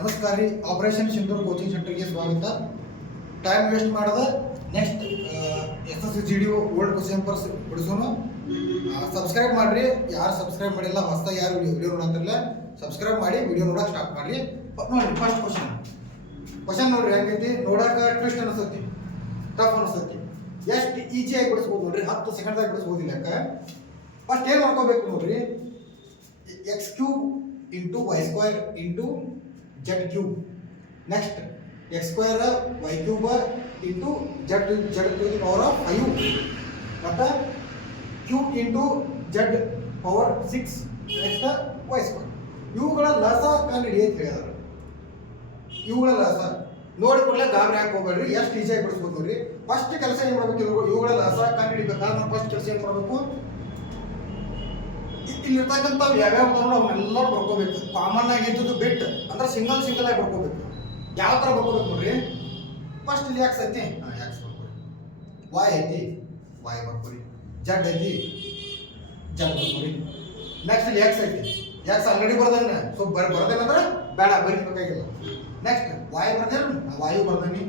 ನಮಸ್ಕಾರ ರೀ. Operation Sindoor coaching ಸೆಂಟರ್ಗೆ ಸ್ವಾಗತ. ಟೈಮ್ ವೇಸ್ಟ್ ಮಾಡದ next SSGD old question papers ಬಿಡಿಸೋಣ. ಸಬ್ಸ್ಕ್ರೈಬ್ ಮಾಡಿರಿ. ಯಾರು ಸಬ್ಸ್ಕ್ರೈಬ್ ಮಾಡಿಲ್ಲ, ಹೊಸದಾಗಿ ಯಾರು ವಿಡಿಯೋ ನೋಡಂತಿಲ್ಲ, ಸಬ್ಸ್ಕ್ರೈಬ್ ಮಾಡಿ ವಿಡಿಯೋ ನೋಡಕ್ಕೆ ಸ್ಟಾರ್ಟ್ ಮಾಡಿರಿ. ನೋಡಿ ಫಸ್ಟ್ ಕ್ವಶನ್ ನೋಡ್ರಿ ಹೆಂಗೈತಿ. ನೋಡಕ್ಕೆ ಟ್ವಿಸ್ಟ್ ಅನಿಸ್ತೈತಿ, ಟಫ್ ಅನಿಸ್ತೈತಿ. ಎಷ್ಟು ಈಜಿಯಾಗಿ ಬಿಡಿಸ್ಬೋದು ನೋಡ್ರಿ, 10 ಸೆಕೆಂಡ್ದಾಗ ಬಿಡಿಸ್ಬೋದು. ಲೆಕ್ಕ ಫಸ್ಟ್ ಏನು ಮಾಡ್ಕೋಬೇಕು ನೋಡ್ರಿ, x³ into y² into z³ next x² y³ into z⁵5 ಮತ್ತು q into z⁴6 next y². ಇವುಗಳ ಲಸ ಕಂಡುಹಿಡಿ ಅಂತ ಹೇಳಿದಾರೆ. ಇವುಗಳ ಲಸ ನೋಡಿ ಕೂಡಲೇ ಗಾಬರಿ ಹಾಕಿ ಹೋಗ್ಬೇಡ್ರಿ, ಎಷ್ಟು ಈಜಿಯಾಗಿ ಬಿಡಿಸ್ಬೋದು ನೋಡ್ರಿ. ಫಸ್ಟ್ ಕೆಲಸ ಏನು ಮಾಡ್ಬೇಕು, ಇವುಗಳ ಲಸ ಕಂಡುಹಿಡಿಬೇಕಾದ್ರೆ ನಾವು ಫಸ್ಟ್ ಕೆಲಸ ಏನು ಮಾಡಬೇಕು, ಇಲ್ಲಿರ್ತಕ್ಕಂಥ ಯಾವ್ಯಾವ ತಗೊಂಡು ಅವನ್ನೆಲ್ಲರೂ ಬರ್ಕೋಬೇಕು. ಕಾಮನ್ ಆಗಿ ಇದ್ದದ್ದು ಬಿಟ್ಟು ಅಂದ್ರೆ ಸಿಂಗಲ್ ಆಗಿ ಬರ್ಕೋಬೇಕು. ಯಾವ ಥರ ಬರ್ಕೋಬೇಕು ನೋಡ್ರಿ. ಫಸ್ಟ್ ಇಲ್ಲಿ ಎಕ್ಸ್ ಐತಿ, ಎಕ್ಸ್ ಬರ್ಕೋರಿ. ವೈ ಐತಿ, ವೈ ಬರ್ಕೋರಿ. ಜಡ್ ಐತಿ, ಜಡ್ ಬರ್ಕೋರಿ. ನೆಕ್ಸ್ಟ್ ಇಲ್ಲಿ ಎಕ್ಸ್ ಐತಿ, ಎಕ್ಸ್ ಆಲ್ರೆಡಿ ಬರ್ದಾನ. ಸೊ ಬರ್ದೇನಂದ್ರೆ ಬೇಡ, ಬರೀಬೇಕಾಗಿಲ್ಲ. ನೆಕ್ಸ್ಟ್ ವೈ ಬರ್ದೇನು, ವಾಯು ಬರ್ದಾನಿ.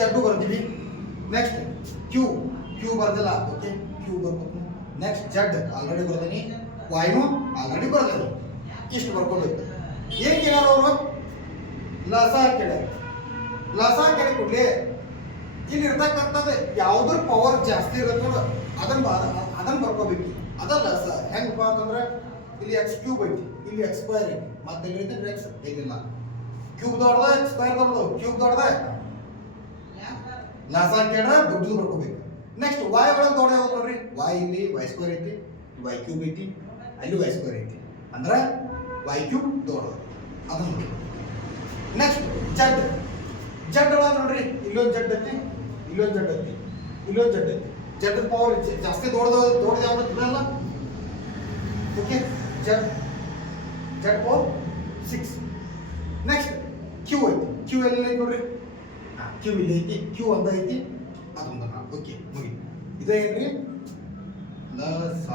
ಜಡ್ಡು ಬರ್ತೀವಿ. ನೆಕ್ಸ್ಟ್ ಕ್ಯೂ ಬರ್ದಿಲ್ಲ, ಓಕೆ ಕ್ಯೂ ಬರ್ಬೇಕು. ನೆಕ್ಸ್ಟ್ ಜಡ್ ಆಲ್ರೆಡಿ ಬರ್ದಾನಿ, ವಾಯು ಆಲ್ರೆಡಿ ಬರ್ದಾನಿ. ಇಷ್ಟು ಬರ್ಕೋಬೇಕು. ಏನ್ ಕೇಳಾರ ಅವರು, ಲಸ ಕೇಳ. ಲಸ ಕೇಳಿ ಕೊಡ್ಲಿ, ಇಲ್ಲಿ ಇರ್ತಕ್ಕಂಥದ್ದು ಯಾವ್ದ್ರ ಪವರ್ ಜಾಸ್ತಿ ಇರುತ್ತೋ ಅದನ್ನ ಬರ್ಕೋಬೇಕು. ಅದ ಲಸ. ಹೆಂಗಪ್ಪ ಅಂತಂದ್ರೆ ಇಲ್ಲಿ x³ ಐತಿ, ಇಲ್ಲಿ x² ಐತಿ, ಮತ್ತೆ ಇಲ್ಲಿ x ಇದಿಲ್ಲ. ಕ್ಯೂಬ್ ದೊಡ್ಡದ, x² ದೊಡ್ಡದು, ಕ್ಯೂಬ್ ದೊಡ್ಡದ. ಲಸ ಕೇಳ ದೊಡ್ಡದು ಬರ್ಕೋಬೇಕು. ನೆಕ್ಸ್ಟ್ y ಒಳಗೆ ದೊಡ್ಡ ಯಾವ್ದು ನೋಡ್ರಿ, y ಇಲ್ಲಿ y² ಐತಿ, y³ ಐತಿ, ಅಲ್ಲಿ y² ಐತಿ, ಅಂದ್ರೆ y³ ದೊಡ್ಡದು, ಅದನ್ನು. ನೆಕ್ಸ್ಟ್ ಜಡ್ ಒಳಗೆ ನೋಡ್ರಿ, ಇಲ್ಲೊಂದು ಜಡ್ ಐತಿ, ಇಲ್ಲೊಂದು ಜಡ್ ಐತಿ, ಇಲ್ಲೊಂದು ಜಡ್ ಐತಿ. ಜಡ್ ಪವರ್ ಜಾಸ್ತಿ ದೊಡ್ಡದು ಯಾವ್ದು ಇರಲ್ಲ. ಓಕೆ, ಜಡ್ ಪವರ್ 6. ನೆಕ್ಸ್ಟ್ ಕ್ಯೂ ಐತಿ, ಕ್ಯೂ ಎಲ್ಲಿ ಐತಿ ನೋಡ್ರಿ, ಕ್ಯೂ ಇಲ್ಲಿ ಐತಿ, ಕ್ಯೂ ಒಂದ ಐತಿ, ಅದೊಂದ. ಓಕೆ ಮುಗಿ. ಇದೇನ್ರಿ ಲಸ.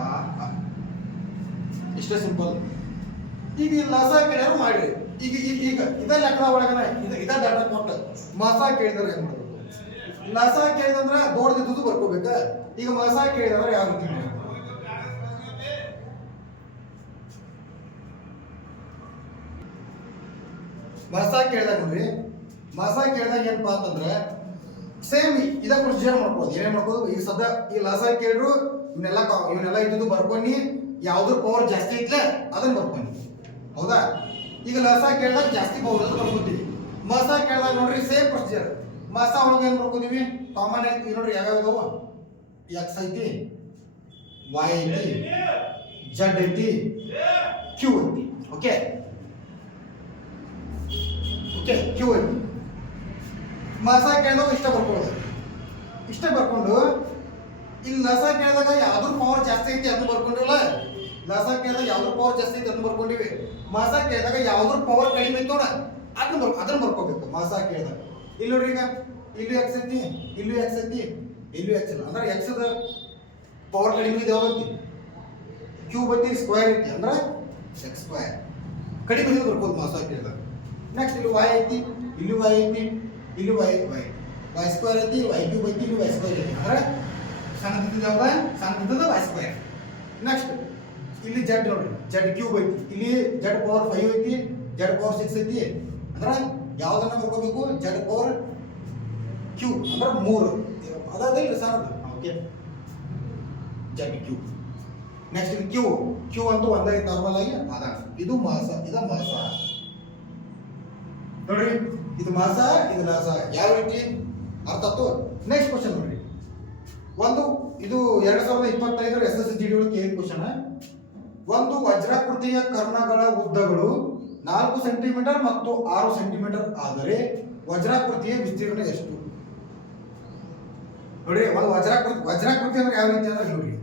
ಇಷ್ಟೇ ಸಿಂಪಲ್. ಈಗ ಲಸ ಕೇಳ್ಯಾರು ಮಾಡ್ರಿ. ಈಗ ಇದ ಲೆಕ್ಕದ ಒಳಗನ ಇದ ಡಾಟಾ ಕೊಟ್ಟು ಮಸ ಕೇಳಿದ್ರೆ ಹೆಂಗ್ ಮಾಡ್ಬೇಕು. ಲಸ ಕೇಳಿದಂದ್ರೆ ದೊಡ್ಡದಿದ್ದು ಬರ್ಕೋಬೇಕ. ಈಗ ಮಸ ಕೇಳಿದ್ರೆ ಯಾವ ರೀತಿ ಮಾಡ್ಬೇಕು. ಮಸ ಕೇಳಿದಾಗ ನೋಡ್ರಿ, ಮಸ ಕೇಳಿದಾಗ ಏನಪ್ಪಾ ಅಂತಂದ್ರೆ ಸೇಮ್ ಇದ ಪ್ರೊಸೀಜರ್ ಮಾಡ್ಬೋದು. ಏನೇನ್ ಮಾಡ್ಬೋದು, ಈಗ ಸದ್ಯ ಈ ಲಸ ಕೇಳಿದ್ರು ಇವನ್ನೆಲ್ಲ ಇದ್ದು ಬರ್ಕೊಂಡು ಯಾವ್ದ್ರ ಪವರ್ ಜಾಸ್ತಿ ಐತ್ಲೆ ಅದನ್ನ ಬರ್ಕೊಂಡು. ಹೌದಾ, ಈಗ ಲಸ ಕೇಳಿದಾಗ ಜಾಸ್ತಿ ಪವರ್ ಅಂತ ಬರ್ಕೊತೀವಿ. ಮಸ ಕೇಳಿದಾಗ ನೋಡ್ರಿ ಸೇಮ್ ಪ್ರೊಸೀಜರ್. ಮಸ ಒಳಗೆ ಏನ್ ಬರ್ಕೋತೀವಿ, ಕಾಮನ್ ಐತಿ ನೋಡ್ರಿ, ಯಾವ್ಯಾವ ಎಕ್ಸ್ ಐತಿ, ವೈ ಐತಿ, ಜಡ್ ಐತಿ, ಕ್ಯೂ ಐತಿ. ಓಕೆ ಕ್ಯೂ ಐತಿ. ಮಸ ಕೇಳಿದಾಗ ಇಷ್ಟ ಬರ್ಕೊಳ್ಳೋದು, ಇಷ್ಟ ಬರ್ಕೊಂಡು ಇಲ್ಲಿ ಲಸ ಕೇಳಿದಾಗ ಯಾವ್ದ್ರ ಪವರ್ ಜಾಸ್ತಿ ಐತಿ ಅದನ್ನ ಬರ್ಕೊಂಡಿಲ್ಲ. ಲಸ ಕೇಳಿದಾಗ ಯಾವ್ದ್ರ ಪವರ್ ಜಾಸ್ತಿ ಐತಿ ಅದನ್ನ ಬರ್ಕೊಂಡಿವಿ. ಮಸ ಕೇಳಿದಾಗ ಯಾವ್ದ್ರ ಪವರ್ ಕಡಿಮೆ ಐತಿ ನೋಡ ಅದನ್ನ ಬರ್ಕೋಬೇಕು. ಮಸ ಕೇಳಿದಾಗ ಇಲ್ಲಿ ನೋಡ್ರಿ, ಈಗ ಇಲ್ಲಿ ಎಕ್ಸ್ ಐತಿ, ಇಲ್ಲಿ ಎಕ್ಸ್ ಐತಿ, ಇಲ್ಲಿ ಎಕ್ಸ್ ಇಲ್ಲ, ಅಂದ್ರೆ ಎಕ್ಸ್ ಪವರ್ ಕಡಿಮೆ ಇದೆ ಯಾವ್ದು ಐತಿ, ಕ್ಯೂಬ್ ಐತಿ, ಸ್ಕ್ವೇರ್ ಐತಿ, ಅಂದ್ರೆ x² ಕಡಿಮೆ ಇದೆ ಬರ್ಕೋದು ಮಸ ಕೇಳಿದಾಗ. ನೆಕ್ಸ್ಟ್ ಇಲ್ಲಿ y ಐತಿ, ಇಲ್ಲಿ y ಐತಿ, ಇಲ್ಲಿ y² ಐತಿ, y³ ಐತಿ, ಇಲ್ಲಿ y² ಐತಿ, ಅಂದ್ರೆ ಸಣ್ಣದಿದ್ದು ಯಾವ್ದ, ಸಣ್ಣದಿದ್ದು y². ನೆಕ್ಸ್ಟ್ ಇಲ್ಲಿ ಜಡ್ ನೋಡ್ರಿ, z³ ಐತಿ, ಇಲ್ಲಿ z⁴ ಐತಿ, z⁴ ಐತಿ, ಅಂದ್ರೆ ಯಾವ್ದನ್ನ ಬರ್ಕೋಬೇಕು, z⁴ ಅಂದ್ರೆ 3 ಅದಾದ್ರೆ ಸಣ್ಣದು. ಓಕೆ z³ ನೆಕ್ಸ್ಟ್ ಇಲ್ಲಿ ಕ್ಯೂ ಅಂತೂ ಒಂದೈತಿ ನಾರ್ಮಲ್ ಆಗಿ ಅದ. ಇದು ಮಾಸ, ಇದ ಮಾಸ ನೋಡ್ರಿ, ಇದು ಮಾಸ, ಇದು ಲಸ. ಯಾವ ರೀತಿ ಅರ್ಥ ಆಯ್ತು. ನೆಕ್ಸ್ಟ್ ಕ್ವಶನ್ ನೋಡ್ರಿ, ಇದು 2025 SSGD ಒಳಗೆ ಕೇಳಿದ ಕ್ವಶನ್. ಒಂದು ವಜ್ರಾಕೃತಿಯ ಕರ್ಣಗಳ ಉದ್ದಗಳು 4 ಸೆಂಟಿಮೀಟರ್ ಮತ್ತು 6 ಸೆಂಟಿಮೀಟರ್ ಆದರೆ ವಜ್ರಾಕೃತಿಯ ವಿಸ್ತೀರ್ಣ ಎಷ್ಟು? ನೋಡ್ರಿ, ಒಂದು ವಜ್ರಾಕೃತಿ ಅಂದ್ರೆ ಯಾವ ರೀತಿ ಅಂದ್ರೆ ನೋಡ್ರಿ,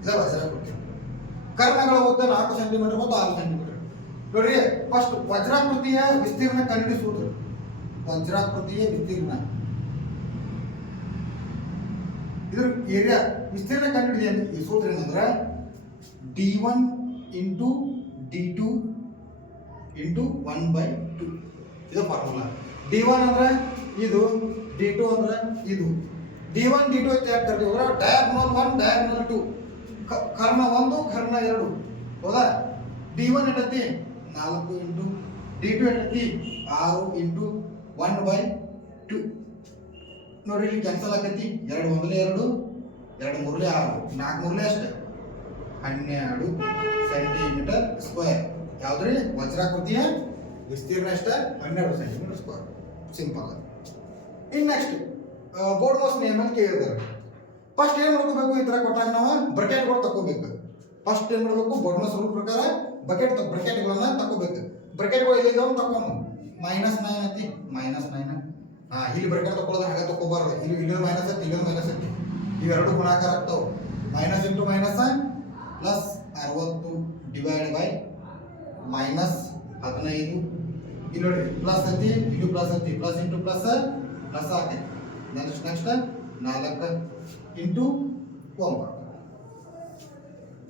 ಇದ ವಜ್ರಾಕೃತಿ. ಕರ್ಣಗಳ ಉದ್ದ 4 ಸೆಂಟಿಮೀಟರ್ ಮತ್ತು 6 ಸೆಂಟಿಮೀಟರ್. ನೋಡ್ರಿ, ಫಸ್ಟ್ ವಜ್ರಾಕೃತಿಯ ವಿಸ್ತೀರ್ಣ ಕಂಡುಹಿಡಿಸುವುದು. ವಜ್ರಾಕೃತಿಯ ವಿಸ್ತೀರ್ಣ ಇದ್ರ ಏರಿಯಾ ವಿಸ್ತೀರ್ಣ ಕಂಡುಹಿಡಿಯ ಈ ಸೂತ್ರ ಏನಂದ್ರೆ d1 ಇಂಟು d2 ಇಂಟು 1/2 ಇದು ಫಾರ್ಮುಲಾ. d1 ಅಂದ್ರೆ ಇದು, d2 ಅಂದ್ರೆ ಇದು. d1 d2 ಅಂತ ಯಾಕೆ ಕರಿತೀವಿ ಅಂದ್ರೆ ಡಯಾಗ್ನಲ್ 1 ಡಯಾಗ್ನಲ್ 2, ಕರ್ಣ 1 ಕರ್ಣ 2 ಹೌದಾ. d1 ಎಷ್ಟೈತಿ 4 ಇಂಟು d2 ಎಷ್ಟೈತಿ 6 ಇಂಟು 1/2 ನೋಡ್ರಿ. ಇಲ್ಲಿ ಕ್ಯಾನ್ಸಲ್ ಆಗೈತಿ. 2 1 2 2 3 6 4 3 ಅಷ್ಟೇ 12 ಸೆಂಟಿಮೀಟರ್ ಸ್ಕ್ವೇರ್. ಯಾವ್ದ್ರಿ ವಜ್ರಾಕೃತಿಯ ವಿಸ್ತೀರ್ಣ ಅಷ್ಟೇ 12 ಸೆಂಟಿಮೀಟರ್ ಸ್ಕ್ವೇರ್. ಸಿಂಪಲ್. ಇನ್ನು ನೆಕ್ಸ್ಟ್ ಬೋರ್ಡ್ ಮಾಸ್ ನಿಯಮಲ್ಲಿ ಕೇಳಿದಾರೆ. ಫಸ್ಟ್ ಏನು ಮಾಡ್ಕೋಬೇಕು, ಈ ಥರ ಕೊಟ್ಟಾಗ ನಾವು ಬ್ರಕೆಟ್ಗಳು ತಗೋಬೇಕು. ಫಸ್ಟ್ ಏನು ಮಾಡಬೇಕು, ಬೋರ್ಡ್ ಮಾಸ್ ರೂಲ್ ಪ್ರಕಾರ ಬ್ರಕೆಟ್ಗಳನ್ನ ತಗೋಬೇಕು. ಬ್ರಕೆಟ್ಗಳು ಇಲ್ಲಿದ್ದಾವೆ ತಗೊಂಡು -9 ಐತಿ -9. ಇಲ್ಲಿ ಬ್ರಕೆಟ್ ತಗೊಳ್ಳೋದು ಹಾಗೆ ತಗೋಬಾರ್ದು. ಇಲ್ಲಿ ಮೈನಸ್ ಐತಿ, ಇಲ್ಲಿ ಮೈನಸ್ ಐತಿ. ಇವೆರಡು ಗುಣಾಕಾರ ಆಗ್ತಾವೆ. Minus into minus plus 60 divide by -15. ಇಲ್ಲಿ ನೋಡಿ ಪ್ಲಸ್ ಐತಿ, ಇದು ಪ್ಲಸ್ ಐತಿ, ಪ್ಲಸ್ ಇಂಟು ಪ್ಲಸ್ ಪ್ಲಸ್ ಆಗೈತಿ. Next 4 into 9.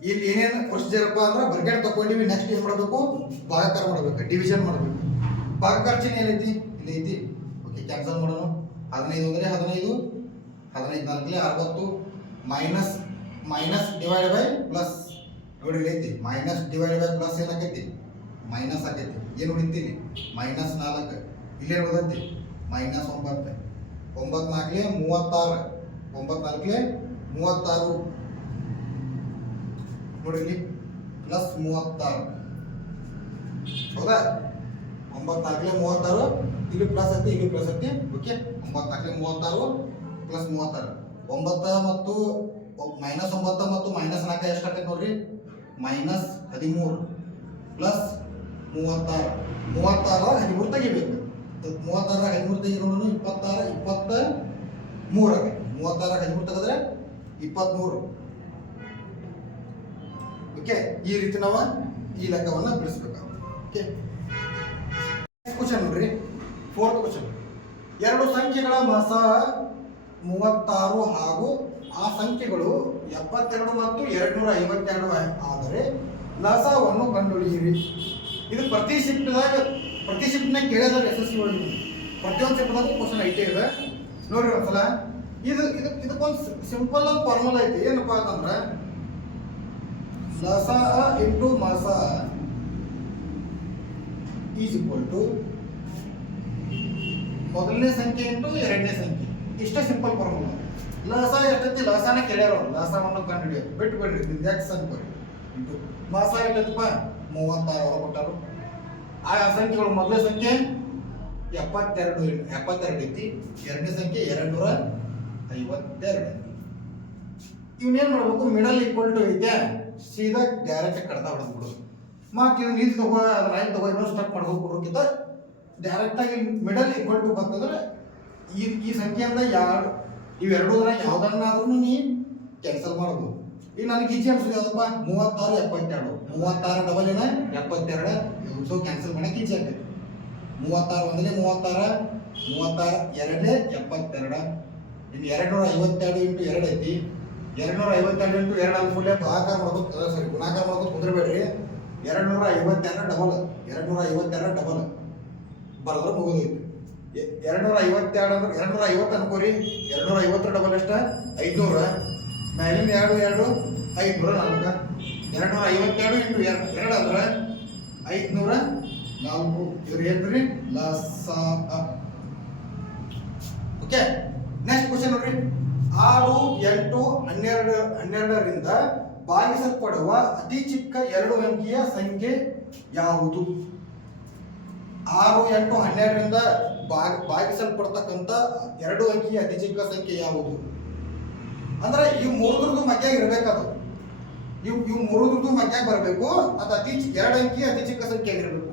ಇಲ್ಲಿ ಏನೇನು ಪ್ರೊಸೀಜರ್ ಅಪ್ಪ ಅಂದ್ರೆ ಬ್ರಕೆಟ್ ತಗೊಂಡಿವಿ. ನೆಕ್ಸ್ಟ್ ಏನು ಮಾಡಬೇಕು, ಭಾಗಾಕಾರ ಮಾಡಬೇಕು, ಡಿವಿಷನ್ ಮಾಡಬೇಕು. ಭಾಗಾಕಾರ ಚಿಹ್ನೆ ಏನೈತಿ, ಇಲ್ಲಿ ಐತಿ. ಓಕೆ, ಕ್ಯಾನ್ಸಲ್ ಮಾಡೋಣ. 15 ಅಂದರೆ 15, 15 4 60 minus minus divide by plus. ನೋಡಿ ಇಲ್ಲಿ ಐತಿ ಮೈನಸ್ ಡಿವೈಡ್ ಬೈ ಪ್ಲಸ್ ಏನಾಕೈತಿ ಮೈನಸ್ ಆಗೈತಿ. ಏನು ಉಳಿತೀನಿ -4. ಇಲ್ಲೇನು ಉಳಿದೈತಿ -9. 9 4 36, 9 4 36. ನೋಡಿ ಇಲ್ಲಿ ಪ್ಲಸ್ 36 ಹೌದಾ. 9 4 36, ಇಲ್ಲಿ ಪ್ಲಸ್ ಐತಿ, ಇಲ್ಲಿ ಪ್ಲಸ್ ಐತಿ. Okay, 9 4 36 plus 36. 9 ಮತ್ತು -9 ಮತ್ತು -4 ಎಷ್ಟಾಗೈತೆ ನೋಡ್ರಿ, -13 ಪ್ಲಸ್ 36. 36 13 ತೆಗಿಬೇಕು. 36 13 ತೆಗಿರೋನು 26 23 ಆಗೈತೆ. 36 13 ತೆಗೆದ್ರೆ 23. ಓಕೆ, ಈ ರೀತಿ ನಾವು ಈ ಲೆಕ್ಕವನ್ನ ಬಿಡಿಸ್ಬೇಕು. ಓಕೆ, ಕ್ವಶನ್ ನೋಡ್ರಿ, 4th ಕ್ವಶನ್. ಎರಡು ಸಂಖ್ಯೆಗಳ ಮಸ 36 ಹಾಗೂ ಆ ಸಂಖ್ಯೆಗಳು 72 ಮತ್ತು 252 ಆದರೆ ಲಸವನ್ನು ಕಂಡುಹಿಡಿಯಿರಿ. ಇದು ಪ್ರತಿ ಶಿಫ್ಟ್ನಾಗ ಕೇಳಿದಾರೆ SSC ಒಳಗೆ. ಪ್ರತಿಯೊಂದು ಶಿಫ್ಟ್ದಾಗ ಕ್ವಶನ್ ಐತೆ ಇದೆ ನೋಡ್ರಿ ಒಂದ್ಸಲ. ಇದಕ್ಕೊಂದು ಸಿಂಪಲ್ ಫಾರ್ಮುಲಾ ಐತಿ. ಏನಪ್ಪಾ ಅಂತಂದ್ರೆ ಲಸ ಇಂಟು ಮಸ ಈಸ್ ಈಕ್ವಲ್ ಟು ಮೊದಲನೇ ಸಂಖ್ಯೆ ಇಂಟು ಎರಡನೇ ಸಂಖ್ಯೆ. ಇಷ್ಟೇ ಸಿಂಪಲ್ ಫಾರ್ಮುಲಾ. ಲಸ ಎಷ್ಟೈತಿ, ಲಸನ ಕೇಳ್ಯಾರ, ಲಸವನ್ನು ಕಂಡುಹಿಡಿಯೋದು ಬಿಟ್ಟು ಬಿಡ್ರಿ. ಎಕ್ಸ್ ಅನ್ಕೋರಿ ಇಂಟು ಮಸ ಎಷ್ಟೈತಪ್ಪ 36 ಅವರು ಕೊಟ್ಟರು. ಆ ಸಂಖ್ಯೆಗಳು ಮೊದಲನೇ ಸಂಖ್ಯೆ 72 ಐತಿ, ಎರಡನೇ ಸಂಖ್ಯೆ 252. ಇವನ್ನೇನು ಮಾಡಬೇಕು, ಮಿಡಲ್ ಈಕ್ವಲ್ ಟು ಐತೆ, ಸೀದಾ ಡೈರೆಕ್ಟ್ ಕಡ್ತಾ ಬಿಡೋದು. ಮತ್ತು ಇದನ್ನ ಇಲ್ಲಿ ತಗೋ, ಅದನ್ನ ಐದು ತಗೋ, ಇನ್ನೊಂದು ಸ್ಟೆಪ್ ಮಾಡ್ಬೇಕು ಕೊಡೋಕ್ಕಿಂತ ಡೈರೆಕ್ಟಾಗಿ ಮಿಡಲ್ ಈಕ್ವಲ್ ಟು ಬಂತಂದ್ರೆ ಈ ಸಂಖ್ಯೆಯಿಂದ ಇವೆರಡು ಯಾವ್ದನ್ನಾದ್ರೂ ನೀ ಕ್ಯಾನ್ಸಲ್ ಮಾಡ್ಬೋದು. ಈಗ ನನಗೆ ಈಜಿ ಅನ್ಸೋದು ಯಾವ್ದಪ್ಪ 36 72. 36 ಡಬಲ್ ಏನ 72. ಸೊ ಕ್ಯಾನ್ಸಲ್ ಮಾಡಕ್ಕೆ ಈಜಿ ಆಗ್ತೈತಿ. 36 ಒಂದಲೇ 36, 36 ಎರಡೇ 72. ಇನ್ನು 252 ಇಂಟು 2 ಐತಿ. 252 ಇಂಟು 2 ಅನ್ಕೂಲೆ ಭಾಗಾಕಾರ ಮಾಡ್ಬೇಕು, ಸಾರಿ ಗುಣಾಕಾರ ಮಾಡ್ಬೇಕು ಕುಂದ್ರಬೇಡ್ರಿ. 252 ಡಬಲ್, 252 ಡಬಲ್ ಬರೋದ್ರೆ ಮುಗಿದೋಯ್ತು. 252 ಅಂದ್ರೆ 250 ಅನ್ಕೋರಿ. 250 ಡಬಲ್ ಎಷ್ಟ 500. ಮೇಲಿನ 2 504. 252 ಇಂಟು 2 ಅಂದ್ರೆ 504. ಇವ್ರು ಏನ್ರಿ ಲಸ. ಓಕೆ, ನೆಕ್ಸ್ಟ್ ಕ್ವಶನ್ ನೋಡ್ರಿ. 6 8 12ರಿಂದ ಭಾಗಿಸಲ್ಪಡುವ ಅತಿ ಚಿಕ್ಕ 2 ಅಂಕಿಯ ಸಂಖ್ಯೆ ಯಾವುದು? 6 8 12ರಿಂದ ಭಾಗಿಸಲ್ಪಡ್ತಕ್ಕಂಥ 2 ಅಂಕಿಯ ಅತಿ ಚಿಕ್ಕ ಸಂಖ್ಯೆ ಯಾವುದು? ಅಂದ್ರೆ ಇವು ಮೂರದ್ರದ್ದು ಮಧ್ಯಾಗ ಇರಬೇಕದು. ಇವು ಮೂರದ್ರದ್ದು ಮಧ್ಯಾಗ ಬರಬೇಕು. ಅದು 2 ಅಂಕಿಯ ಅತಿ ಚಿಕ್ಕ ಸಂಖ್ಯೆ ಆಗಿರಬೇಕು.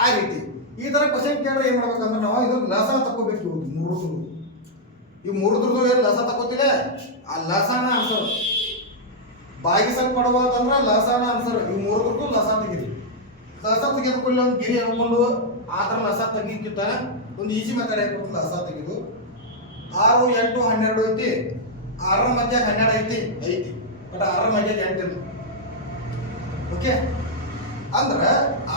ಆ ರೀತಿ ಈ ತರ ಕ್ವಶನ್ ಕೇಳಿದ್ರೆ ಏನ್ ಮಾಡ್ಬೇಕಂದ್ರೆ ನಾವು ಇದು ಲಸ ತಗೋಬೇಕು. ಇವು ಮೂರದ್ರದ್ದು ಏನು ಲಸ ತಗೋತಿಲ್ಲ, ಆ ಲಸನ ಆನ್ಸರ್. ಭಾಗಿಸಲ್ಪಡುವುದಂದ್ರೆ ಲಸನ ಆನ್ಸರ್. ಇವು ಮೂರದ್ರದ್ದು ಲಸ ತೆಗೀರಿ. ಲಸ ತೆಗೆದುಕೊಳ್ಳಿ ಒಂದು ಗಿರಿ ಹೇಳ್ಕೊಂಡು ಆ ಥರ ಲಸ ತೆಗಿಕ್ಕಿಂತ ಒಂದು ಈಸಿ ಮೆಥಡ್ ಆಗಿಬಿಟ್ಟು ಲಸ ತೆಗೆದು 6 8 12 ಐತಿ. 6ರ ಮಧ್ಯ 12 ಐತಿ ಬಟ್ 6ರ ಮಧ್ಯ 8 ಇಲ್ಲ. ಓಕೆ ಅಂದ್ರೆ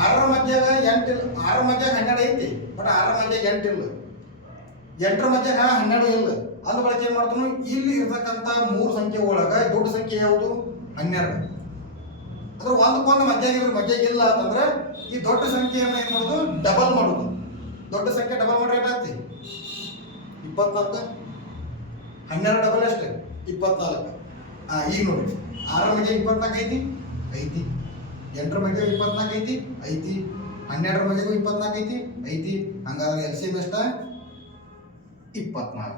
6ರ ಮಧ್ಯಾಗ 8 ಇಲ್ಲ, 6ರ ಮಧ್ಯಾಗ 12 ಐತಿ, ಬಟ್ 6ರ ಮಧ್ಯಾಗ 8 ಇಲ್ಲ, 8ರ ಮಧ್ಯಾಗ 12 ಇಲ್ಲ. ಅಂದ ಬಳಕೆ ಏನ್ ಮಾಡ್ತಾನು, ಇಲ್ಲಿ ಇರ್ತಕ್ಕಂಥ 3 ಸಂಖ್ಯೆ ಒಳಗ ದೊಡ್ಡ ಸಂಖ್ಯೆ ಯಾವುದು? 12. ಅದ್ರ ಒಂದಕ್ಕೊಂದು ಮಧ್ಯಾಗ ಇಲ್ಲ ಅಂತಂದ್ರೆ ಈ ದೊಡ್ಡ ಸಂಖ್ಯೆಯನ್ನ ಏನ್ ಮಾಡೋದು? ಡಬಲ್ ಮಾಡೋದು. ದೊಡ್ಡ ಸಂಖ್ಯೆ ಡಬಲ್ ಮಾಡಿ ಏಟಾಗ್ತಿ? 24. 12 ಡಬಲ್ ಅಷ್ಟೇ 24. ಈಗ ನೋಡಿ 6ರ ಮಧ್ಯ 24 ಐತಿ, 8ರ ಮಧ್ಯ 24 ಐತಿ, 12ರ ಮಧ್ಯಗೂ 24 ಐತಿ. ಹಂಗಾದ್ರೆ LCM ಎಷ್ಟ? 24.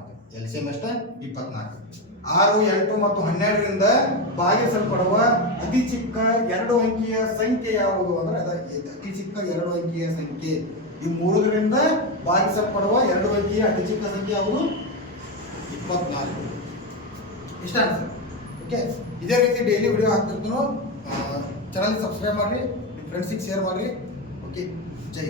LCM ಎಷ್ಟ? 24. 6, 8 ಮತ್ತು 12ರಿಂದ ಭಾಗಿಸಲ್ಪಡುವ ಅತಿ ಚಿಕ್ಕ 2 ಅಂಕಿಯ ಸಂಖ್ಯೆ ಯಾವುದು ಅಂದ್ರೆ ಅತಿ ಚಿಕ್ಕ 2 ಅಂಕಿಯ ಸಂಖ್ಯೆ. ಈ 3ರಿಂದ ಭಾಗಿಸಲ್ಪಡುವ 2 ಅಂಕಿಯ ಅತಿ ಚಿಕ್ಕ ಸಂಖ್ಯೆ ಯಾವುದು? 24. ಇಷ್ಟ ಅನ್ಸ. ಓಕೆ, ಇದೇ ರೀತಿ ಡೈಲಿ ವಿಡಿಯೋ ಹಾಕ್ತಿರ್ತೀನೋ. ಚಾನಲ್ ಸಬ್ಸ್ಕ್ರೈಬ್ ಮಾಡಿರಿ, ಫ್ರೆಂಡ್ಸಿಗೆ ಶೇರ್ ಮಾಡಿರಿ. ಓಕೆ, ಜೈ.